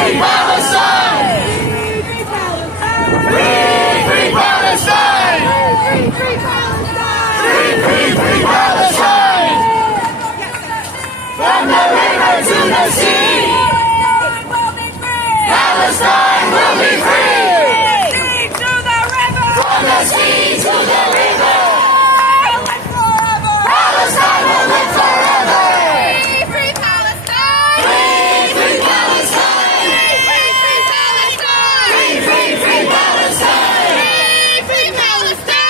free Palestine! Free Palestine! Free Palestine! Free Palestine! From the river to the sea, Palestine will be free! To the river! From the sea to the river! Palestine will live forever! Free Palestine! Free Palestine! Free Palestine! Free Palestine! Free Palestine!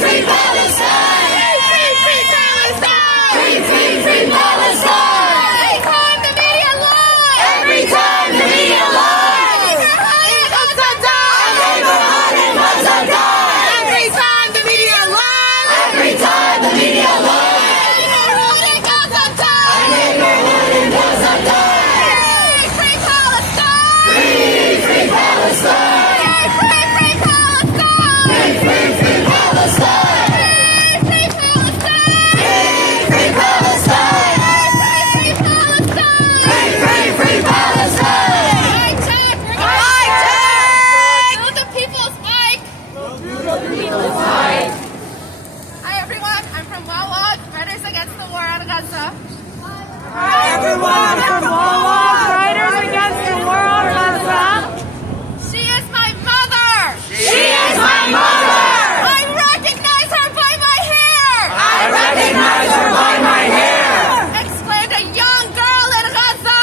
Free Palestine! Free Palestine! Free Palestine! Every time the media lies! Every time the media lies! Every time the media lies! Every time the media lies! Free Palestine! Free Palestine! Free Palestine! Free Palestine! Free Palestine! Free Palestine! Free Palestine! Build the people's mic! Hi everyone, I'm from Wawa, Writers Against the War on Gaza. Hi everyone, I'm from Wawa, Writers Against the War on Gaza. She is my mother! She is my mother! I recognize her by my hair! I recognize her by my hair! Explained a young girl in Gaza!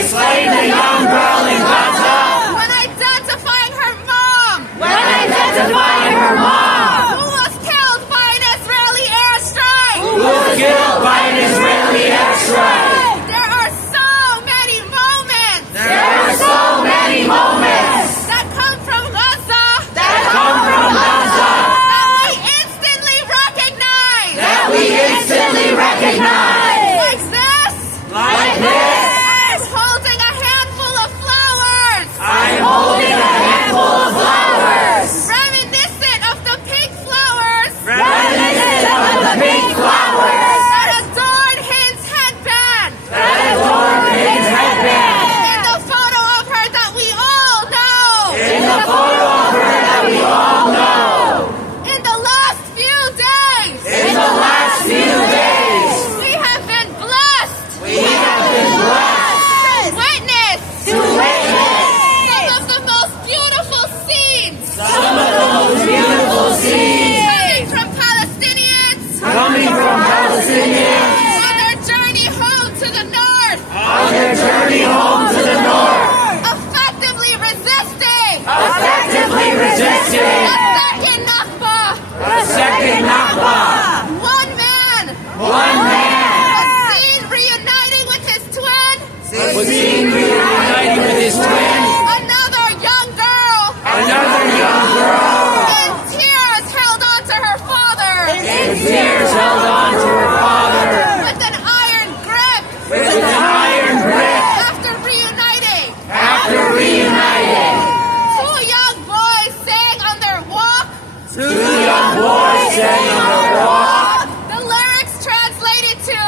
Explained a young girl in Gaza! When identifying her mom! When identifying her mom! Who was killed by an Israeli airstrike! Who was killed by an Israeli airstrike! There are so many moments! There are so many moments! That come from Gaza! That come from Gaza! That we instantly recognize! That we instantly recognize! Like this! Like this! I'm holding a handful of flowers! I'm holding a handful of flowers! Reminiscent of the pink flowers! Reminiscent of the pink flowers! That adorned Hind's headband! That adorned Hind's headband! In the photo of her that we all know! In the photo of her that we all know! In the last few days! In the last few days! We have been blessed! We have been blessed! To witness! To witness! Some of the most beautiful scenes! Some of the most beautiful scenes! Coming from Palestinians! Coming from Palestinians! On their journey home to the north! On their journey home to the north! Effectively resisting! Effectively resisting! A second NAKBA! A second NAKBA! One man! One man! Was seen reuniting with his twin! Was seen reuniting with his twin! Another young girl! Another young girl! In tears held on to her father! In tears held on to her father! With an iron grip! With an iron grip! After reuniting! After reuniting! Two young boys sang on their walk! Two young boys sang on their walk! The lyrics translated to...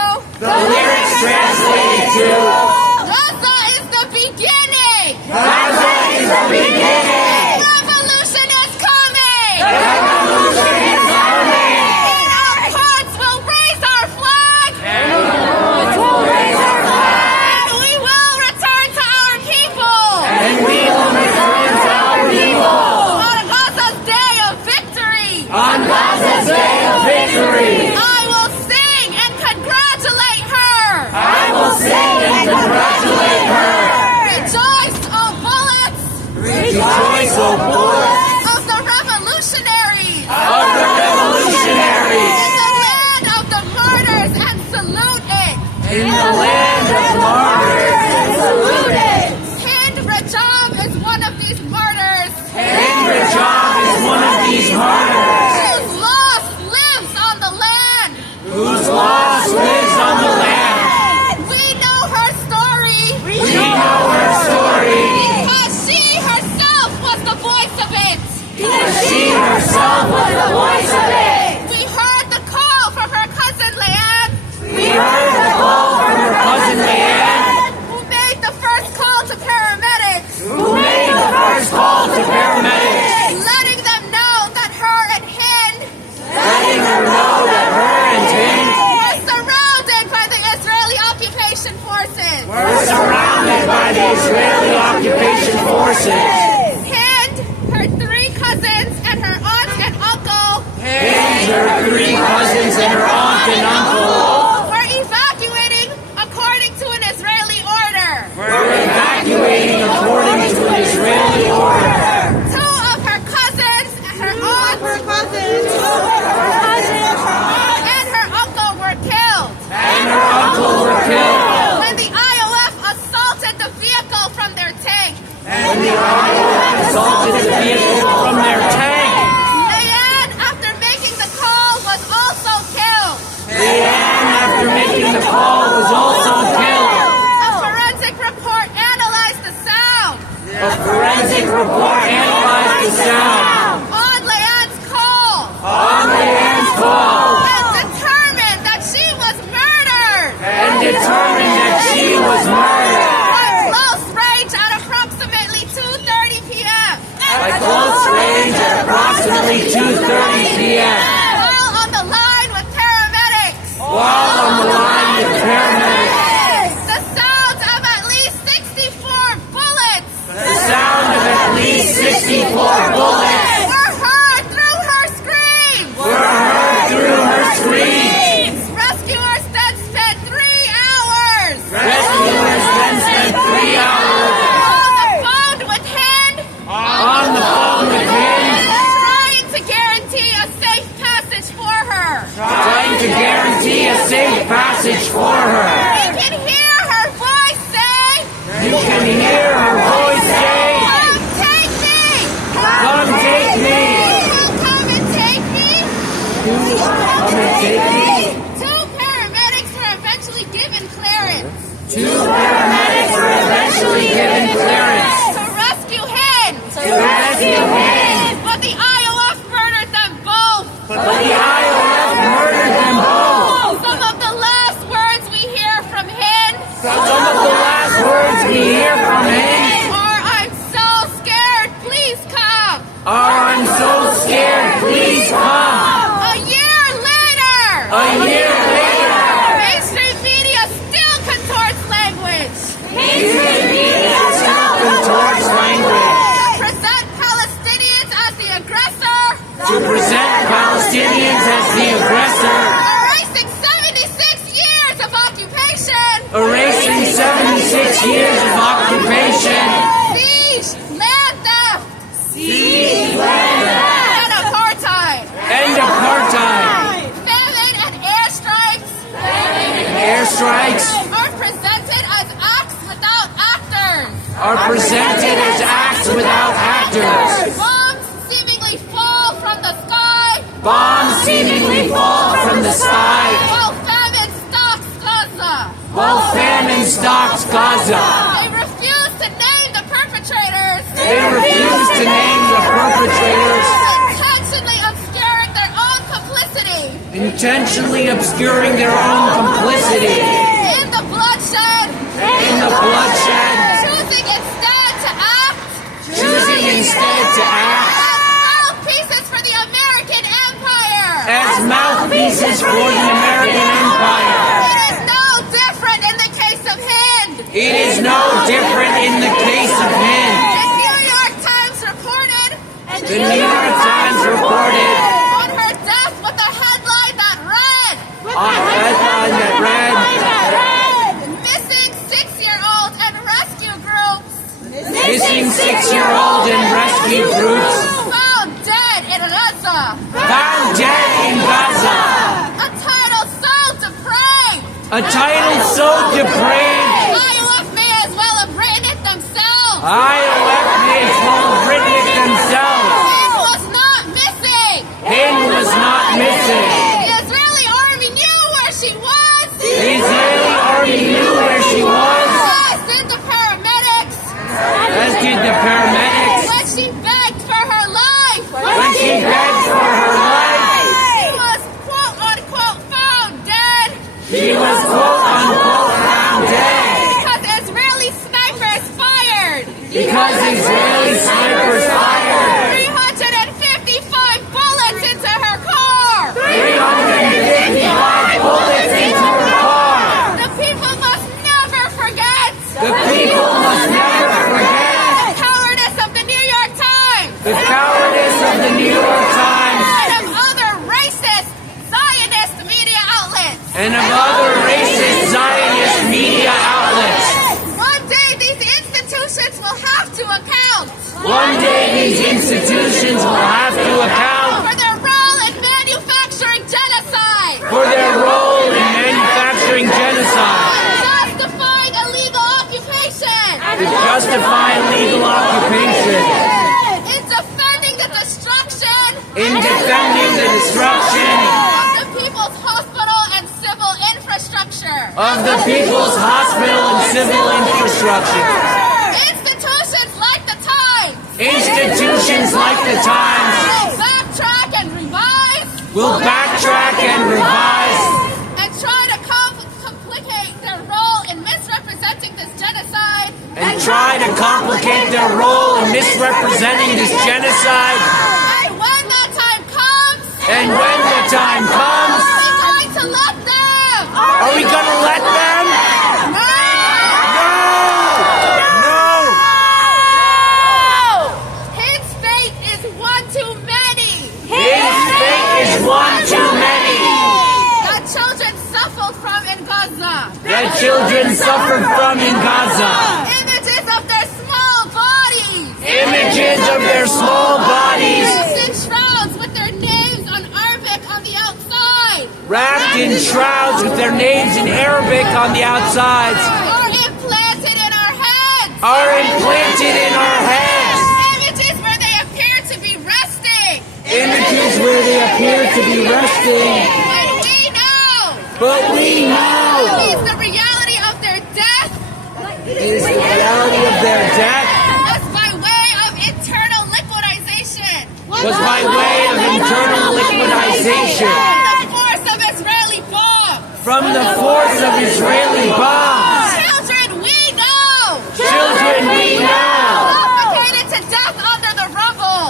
The lyrics translated to... Gaza is the beginning! Gaza is the beginning! Revolution is coming! Revolution is coming! And our hearts will raise our flag! And we'll raise our flag! And we will return to our people! And we will return to our people! On Gaza's day of victory! On Gaza's day of victory! I will sing and congratulate her! I will sing and congratulate her! Rejoice, O bullets! Rejoice, O bullets! Of the revolutionaries! Of the revolutionaries! In the land of the martyrs, and salute it! In the land of martyrs, and salute it! Hind Rajab is one of these martyrs! Hind Rajab is one of these martyrs! Whose loss lives on the land! Whose loss lives on the land! We know her story! We know her story! Because she herself was the voice of it! Because she herself was the voice of it! We heard the call from her cousin Leanne! We heard the call from her cousin forensic report analyzed the sound. On Leanne's call. On Leanne's call. And determined that she was murdered. And determined that she was murdered. At close range at approximately 2:30 p.m. At close range at approximately 2:30 p.m. While on the line with paramedics. While on the line with paramedics. The sound of at least 64 bullets. The sound of at least 64 bullets Were heard through her screams. were heard through her screams. Rescuers then spent 3 hours. Rescuers then spent 3 hours On the phone with Hind. on the phone with Hind, Trying to guarantee a safe passage for her. trying to guarantee a safe passage for her. You can hear her voice say, You can hear her voice say, "Come take me! "Come take me! Come and take me!" Come and take me!" 2 paramedics were eventually given clearance 2 paramedics were eventually given clearance to rescue Hind. to rescue Hind, But the IOF murdered them both. but the IOF murdered them both. Some of the last words we hear from Hind Some of the last words we hear from Hind are, "I'm so scared, please come." are, "I'm so scared, please come." A year later, A year later, mainstream media still contorts language mainstream media still contorts language to present Palestinians as the aggressor, to present Palestinians as the aggressor, erasing 76 years of occupation, erasing 76 years of occupation, siege, land theft, siege, land theft, and apartheid. and apartheid. Famine and airstrikes Airstrikes are presented as acts without actors. are presented as acts without actors. Bombs seemingly fall from the sky Bombs seemingly fall from the sky while famine stalks Gaza. while famine stalks Gaza. They refuse to name the perpetrators, They refuse to name the perpetrators, intentionally obscuring their own complicity intentionally obscuring their own complicity in the bloodshed, in the bloodshed, choosing instead to act choosing instead to act as mouthpieces for the American empire. as mouthpieces for the American empire. It is no different in the case of Hind. It is no different in the case of Hind. The New York Times reported The New York Times reported on her death with a headline that read, on a headline that read, "Missing 6-year-old and rescue groups "Missing 6-year-old and rescue groups found dead in Gaza." found dead in Gaza." A title so depraved, A title so depraved, IOF may as well have written it themselves. IOF may as well have written it themselves. Hind was not missing. Hind was not missing. The Israeli army knew where she was. The Israeli army knew where she was, As did the paramedics as did the paramedics, when she begged for her life. when she begged for her life. She was quote unquote found dead She was quote-unquote found dead because Israeli snipers fired because Israeli snipers fired 355 bullets into her car. 355 bullets into her car. The people must never forget The people must never forget the cowardice of the New York Times the cowardice of the New York Times and of other racist Zionist media outlets. and of other racist Zionist media outlets. One day these institutions will have to account One day these institutions will have to account for their role in manufacturing genocide, for their role in manufacturing genocide, justifying illegal occupation, to justify legal occupation, in defending the destruction in defending the destruction of the people's hospital and civil infrastructure. of the people's hospital and civil infrastructure. Institutions like the Times Institutions like the Times backtrack and revise. will backtrack and revise And try to complicate their role in misrepresenting this genocide. and try to complicate their role in misrepresenting this genocide. And when that time comes, And when the time comes, are we going to let them? are we going to let them? No! No! His fate is one too many. His fate is one too many. That children suffered from in Gaza. That children suffered from in Gaza. Images of their small bodies. Images of their small bodies Wrapped in shrouds with their names on Arabic on the outside. wrapped in shrouds with their names in Arabic on the outsides Are implanted in our heads. are implanted in our heads. Images where they appear to be resting. Images where they appear to be resting. And we know But we know it's the reality of their death it is the reality of their death was by way of internal liquidization. was by way of internal liquidization The force of Israeli bombs. from the force of Israeli bombs. Children we know. Children we know Suffocated to death under the rubble.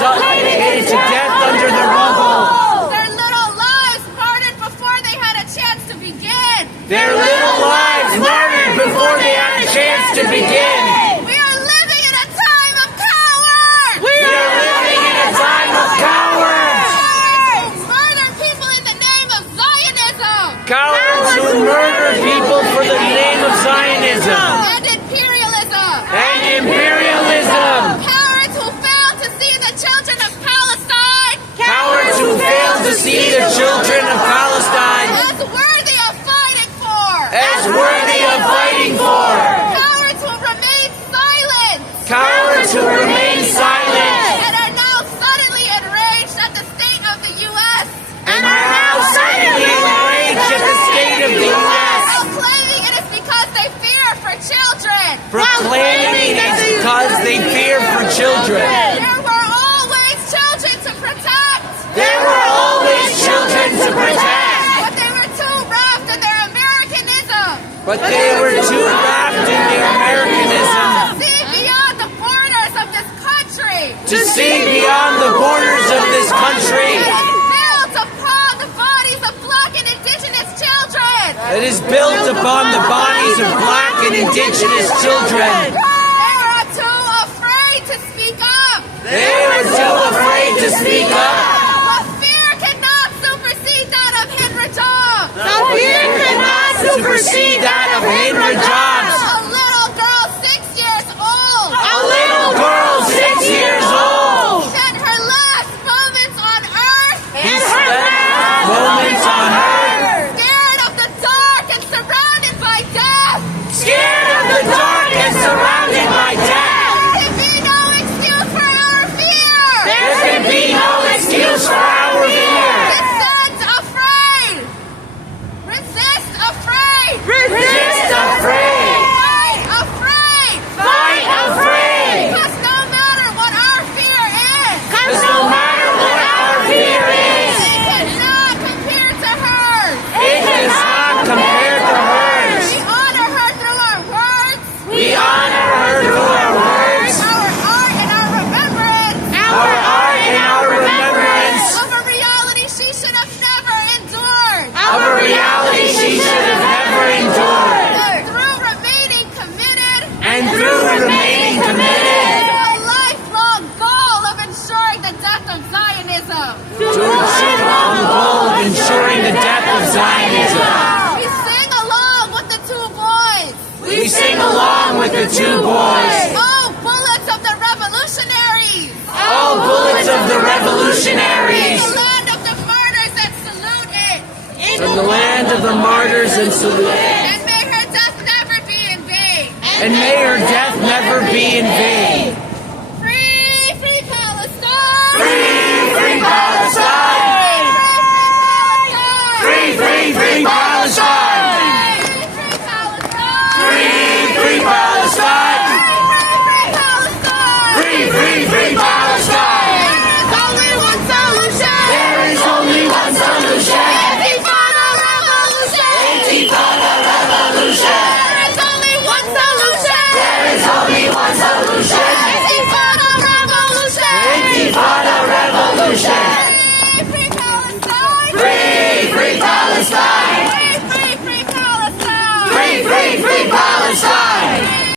suffocated to death under the rubble. Their little lives martyred before they had a chance to begin. Their little lives martyred before they had a chance to begin. We are living in a time of cowards. We are living in a time of cowards. Cowards who murder people in the name of Zionism Cowards who murder people for the name of Zionism and imperialism. and imperialism. Cowards who fail to see the children of Palestine Cowards who fail to see the children of Palestine as worthy of fighting for. as worthy of fighting for. Cowards who remain silent Cowards who remain silent and are now suddenly enraged at the state of the U.S. and are now suddenly enraged at the state of the U.S. Proclaiming it is because they fear for children. proclaiming it's because they fear for children. There were always children to protect. There were always children to protect, But they were too wrapped in their Americanism. but they were too wrapped in their Americanism See beyond the borders of this country. to see beyond the borders of this country Built upon the bodies of Black and Indigenous children. that is built upon the bodies of Black and Indigenous children. They were too afraid to speak up. They were too afraid to speak up. But fear cannot supersede that of Hind Rajab. Fear cannot supersede that of Hind Rajab. A little girl 6 years old. A little girl 6 years old. Spent her last moments on earth. He spent moments on earth, Scared of the dark and surrounded by death. scared of the dark and surrounded by death. There can be no excuse for our fear. There can be no excuse for our fear. Resist afraid. Resist afraid. Resist afraid. Fight afraid. Fight afraid. Because no matter what our fear is, Because no matter what our fear is, it cannot compare to hers. it does not compare to hers. We honor her through our words, We honor her through our words, our art, and our remembrance. our art and our remembrance Of a reality she should have never endured. of a reality she should have never endured. And through remaining committed And through remaining committed to a lifelong goal of ensuring the death of Zionism. to achieve the goal of ensuring the death of Zionism. We sing along with the two boys. We sing along with the two boys. Oh, bullets of the revolutionaries. All bullets of the revolutionaries. The land of the martyrs that salute it. From the land of the martyrs and salute. And may her death never be in vain. And may her death never be in vain.